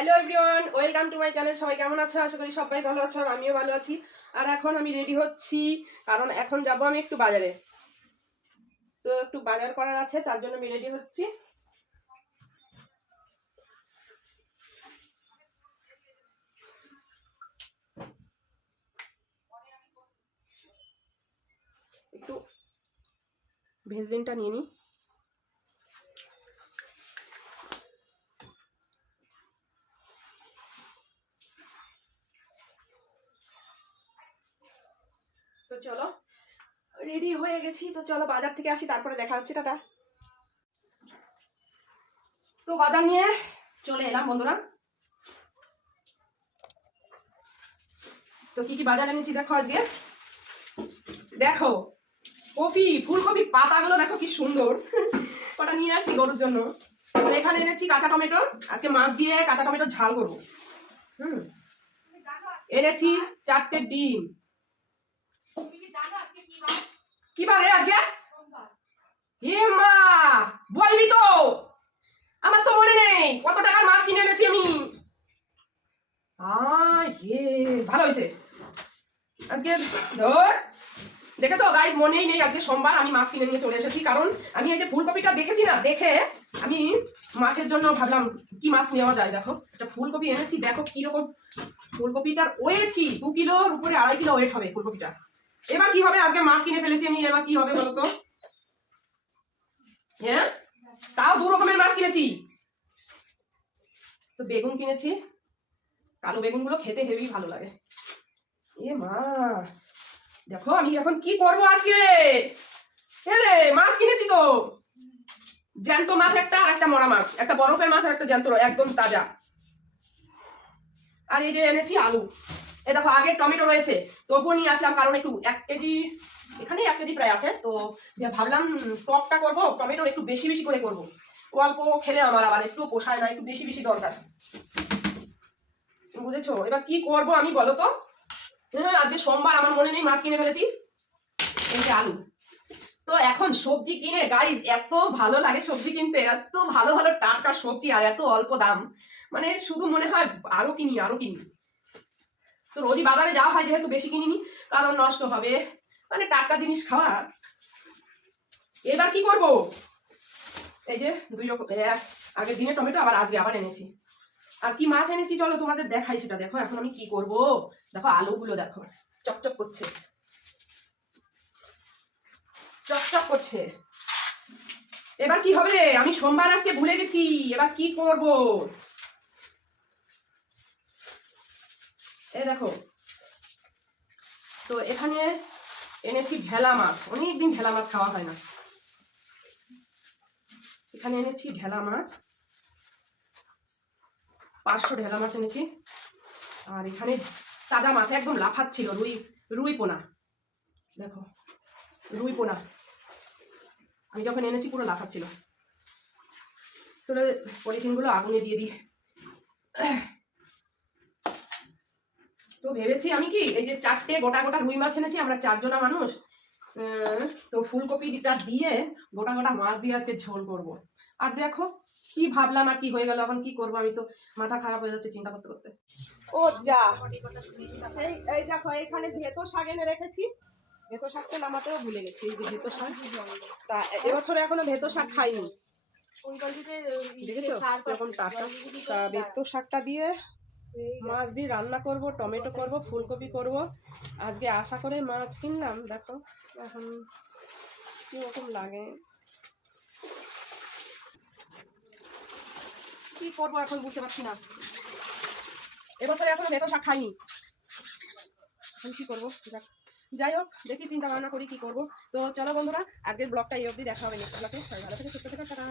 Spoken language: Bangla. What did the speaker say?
Hello everyone, welcome to my channel. সবাই কেমন আছো? আশা করি সবাই ভালো আছো, আর আমিও ভালো আছি। আর এখন আমি রেডি হচ্ছি, কারণ এখন যাব আমি একটু বাজারে। তো একটু বাজার করার আছে, তার জন্য আমি রেডি হচ্ছি। একটু ভেজলিনটা নিয়ে নিই। তো চলো, রেডি হয়ে গেছি। তো চলো বাজার থেকে আসি, তারপরে দেখা হচ্ছে। টাটা। তো বাজার নিয়ে চলে এলাম বন্ধুরা। তো কি কি বাজার এনেছি দেখো আজকে। দেখো, কপি, ফুলকপি পাতাগুলো দেখো কি সুন্দর। ওটা নিয়ে আসছি গরুর জন্য। আর এখানে এনেছি কাঁচা টমেটো, আজকে মাছ দিয়ে কাঁচা টমেটো ঝাল করবো। এনেছি 4টে ডিম। কি বারে আজকে? হে মা, বলবি তো? আমার তো মনে নেই কত টাকার মাছ কিনে এনেছি আমি। ভালো হয়েছে আজকে। ধর, দেখেছো গাইস, মনেই নেই আজকে সোমবার। আমি মাছ কিনে নিয়ে চলে এসেছি, কারণ আমি এই যে ফুলকপিটা দেখেছি না, দেখে আমি মাছের জন্য ভাবলাম কি মাছ নেওয়া যায়। দেখো একটা ফুলকপি এনেছি, দেখো কিরকম। ফুলকপিটার ওয়েট কি 2 কিলোর উপরে, 2.5 কিলো ওয়েট হবে ফুলকপিটা। এবার কি হবে, আজকে মাছ কিনে ফেলেছি আমি, এবার কি হবে বলতো? হ্যাঁ, তাও 2 রকমের মাছ কিনেছি। তো বেগুন কিনেছি, কালো বেগুনগুলো খেতে হেভি ভালো লাগে। এ মা, দেখো আমি এখন কি করবো আজকে। রে মাছ কিনেছি তো, জ্যান্ত মাছ একটা, আর একটা মরা মাছ, একটা বরফের মাছ আর একটা জ্যান্ত, একদম তাজা। আর এই যে এনেছি আলু। এ দেখো আগে টমেটো রয়েছে, তবুও নিয়ে আসলাম, কারণ একটু 1 কেজি, এখানে 1 কেজি প্রায় আছে। তো ভাবলাম টকটা করবো, টমেটোর একটু বেশি বেশি করে করবো। অল্প খেলে আমার আবার একটু পোষায় না, একটু বেশি বেশি দরকার, বুঝেছো? এবার কি করবো আমি বলো তো? হ্যাঁ, আজকে সোমবার, আমার মনে নেই মাছ কিনে ফেলেছি। এই যে আলু। তো এখন সবজি কিনে গাইস এত ভালো লাগে, সবজি কিনতে এত ভালো ভালো টাটকা সবজি, আর এত অল্প দাম, মানে শুধু মনে হয় আরো কিনি আরো কিনি। তো রোজই বাজারে যাওয়া হয় যেহেতু, বেশি কিনিনি, কারণ নষ্ট হবে, মানে টাটকা জিনিস খাওয়া। এবার কি করব, এই যে 2 রকম, আগের দিনে টমেটো, আবার আজকে আবার এনেছি। আর কি মাছ এনেছি চলো তোমাদের দেখাই সেটা। দেখো এখন আমি কি করব, দেখো আলুগুলো দেখো চকচক করছে, চকচক করছে। এবার কি হবে, আমি সোমবার আজকে ভুলে গেছি, এবার কি করব। এই দেখো, তো এখানে এনেছি ঢেলা মাছ, অনেকদিন ঢেলা মাছ খাওয়া হয় না। এখানে এনেছি ঢেলা মাছ, 500 ঢেলা মাছ এনেছি। আর এখানে তাজা মাছ একদম লাফাচ্ছিল, রুই, রুই পোনা। দেখো রুই পোনা, আমি যখন এনেছি পুরো লাফাচ্ছিল। তো পলিথিনগুলো আগুনে দিয়ে দিই। তো ভেবেছি আমি কি, এই যে 4টে গোটা গোটা রুই মাছ এনেছি, আমরা 4 জনা মানুষ। তো ফুলকপিটা দিয়ে গোটা গোটা মাছ দিয়ে আজকে ঝোল করব। আর দেখো কি ভাবলাম আর কি হয়ে গেল, এখন কি করব, আমি তো মাথা খারাপ হয়ে যাচ্ছে চিন্তা করতে করতে। ও যা, এই দেখো এখানে ভেতো শাক এনে রেখেছি। ভেতো শাকটা নামাতেও ভুলে গেছি। এই যে ভেতো শাক, তা এবছরে এখনো ভেতো শাক খাইনি, দেখেছো এরকম টাটকা। তা ভেতো শাকটা দিয়ে মাছ দিয়ে রান্না করব, টমেটো করব, ফুলকপি করব। আজকে আশা করে মাছ কিনলাম, দেখো এখন কিরকম লাগে, কি করবো এখন বুঝতে পারছি না। এবছরে এখনো ভেতো শাক খাইনি, এখন কি করবো। যাই হোক, দেখি চিন্তা ভাবনা করি কি করবো। তো চলো বন্ধুরা, আজকের ব্লগটা এই অবধি, দেখা হবে নেক্সট ব্লগে। সবাই ভালো থেকে সুস্থ থেকে, টাটা।